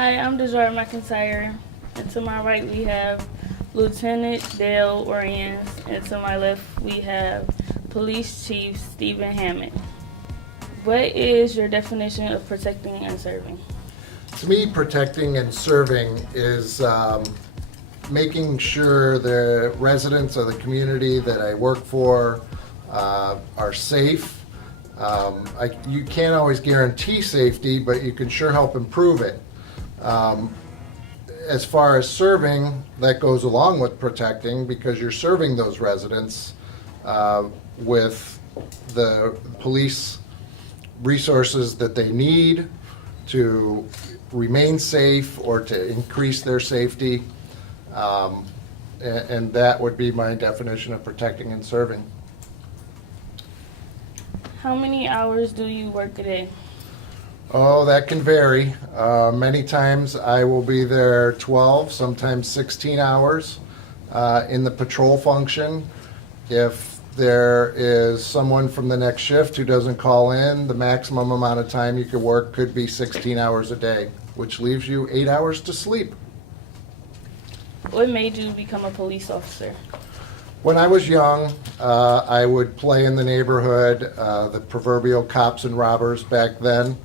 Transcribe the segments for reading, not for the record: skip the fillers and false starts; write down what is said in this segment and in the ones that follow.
Hi, I'm Dajara McIntyre, and to my right we have Lieutenant Dale Orians, and to my left we have Police Chief Stephen Hammett. What is your definition of protecting and serving? To me, protecting and serving is making sure the residents of the community that I work for are safe. You can't always guarantee safety, but you can sure help improve it. As far as serving, that goes along with protecting because you're serving those residents with the police resources that they need to remain safe or to increase their safety. And that would be my definition of protecting and serving. How many hours do you work a day? Oh, that can vary. Many times I will be there 12, sometimes 16 hours in the patrol function. If there is someone from the next shift who doesn't call in, the maximum amount of time you could work could be 16 hours a day, which leaves you 8 hours to sleep. What made you become a police officer? When I was young, I would play in the neighborhood, the proverbial cops and robbers back then.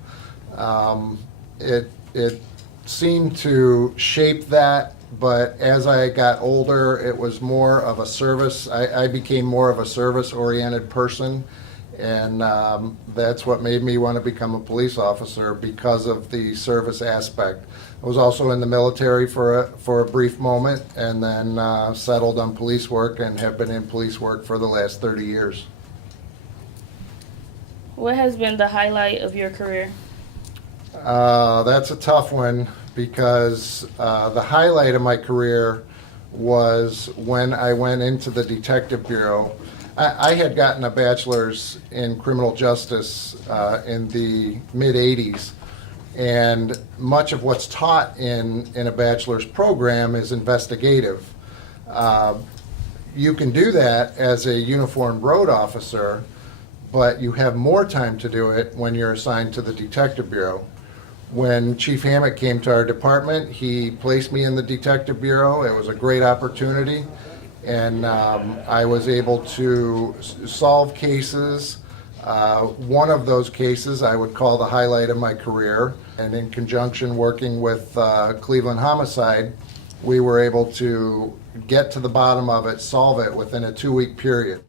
It seemed to shape that, but as I got older, it was more of a service. I became more of a service-oriented person, and that's what made me want to become a police officer because of the service aspect. I was also in the military for a brief moment, and then settled on police work and have been in police work for the last 30 years. What has been the highlight of your career? That's a tough one because the highlight of my career was when I went into the Detective Bureau. I had gotten a bachelor's in criminal justice in the mid-'80s, and much of what's taught in a bachelor's program is investigative. You can do that as a uniformed road officer, but you have more time to do it when you're assigned to the Detective Bureau. When Chief Hammett came to our department, he placed me in the Detective Bureau. It was a great opportunity, and I was able to solve cases. One of those cases I would call the highlight of my career, and in conjunction working with Cleveland Homicide, we were able to get to the bottom of it, solve it within a 2-week period.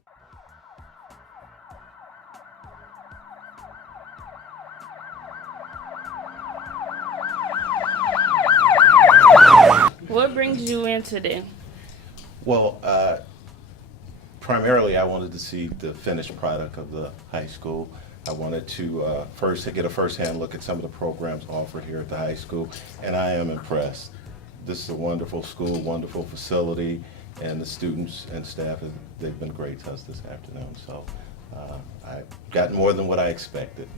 What brings you in today? Well, primarily I wanted to see the finished product of the high school. I wanted to first get a first-hand look at some of the programs offered here at the high school, and I am impressed. This is a wonderful school, wonderful facility, and the students and staff, they've been great to us this afternoon. So I got more than what I expected.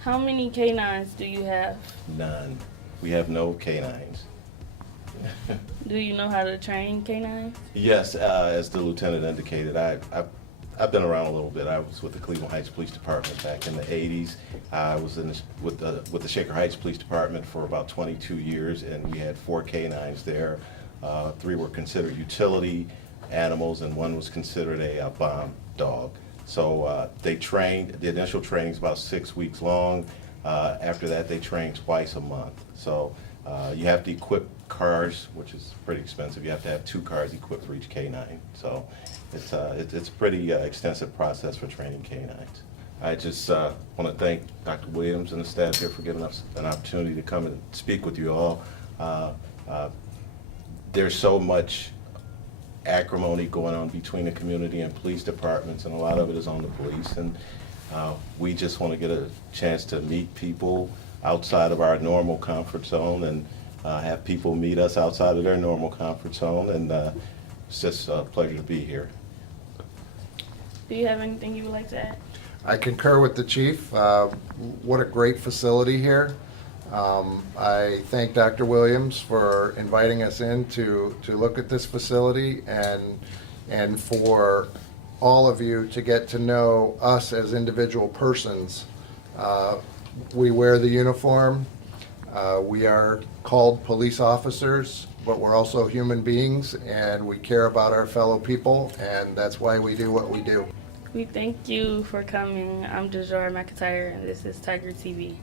How many canines do you have? None. We have no canines. Do you know how to train canines? Yes, as the lieutenant indicated, I've been around a little bit. I was with the Cleveland Heights Police Department back in the '80s. I was with the Shaker Heights Police Department for about 22 years, and we had 4 canines there. 3 were considered utility animals, and 1 was considered a bomb dog. So they trained. The initial training is about 6 weeks long. After that, they train twice a month. So you have to equip cars, which is pretty expensive. You have to have 2 cars equipped for each canine. So it's a pretty extensive process for training canines. I just want to thank Dr. Williams and the staff here for giving us an opportunity to come and speak with you all. There's so much acrimony going on between the community and police departments, and a lot of it is on the police. And we just want to get a chance to meet people outside of our normal comfort zone and have people meet us outside of their normal comfort zone, and it's just a pleasure to be here. Do you have anything you would like to add? I concur with the chief. What a great facility here. I thank Dr. Williams for inviting us in to look at this facility and for all of you to get to know us as individual persons. We wear the uniform. We are called police officers, but we're also human beings, and we care about our fellow people, and that's why we do what we do. We thank you for coming. I'm Dajara McIntyre, and this is Tiger TV.